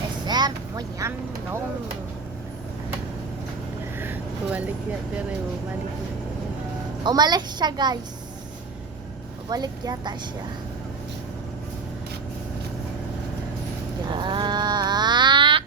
Dessert mo yan, no. Bumalik yan, pero bumalik yan. Umalis siya, guys. Bumalik yata siya. Yarn.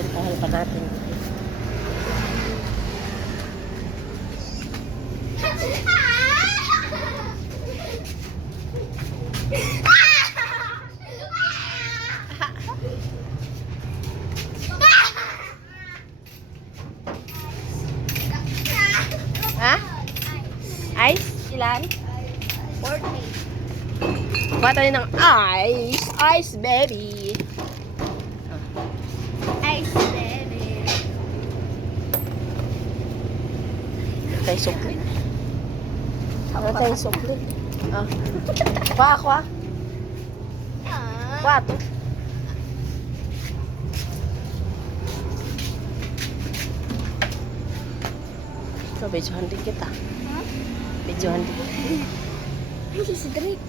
Puntahan pa natin. Ha? Ice? Ilan? 40. Kuha tayo ng ice. Ice, baby. Ice, baby. Tayo sukli. Ano tayo sukli? Ah. Kuha. Kuha to. So, medyohan din kita. Medyohan din. Ay, si Drake.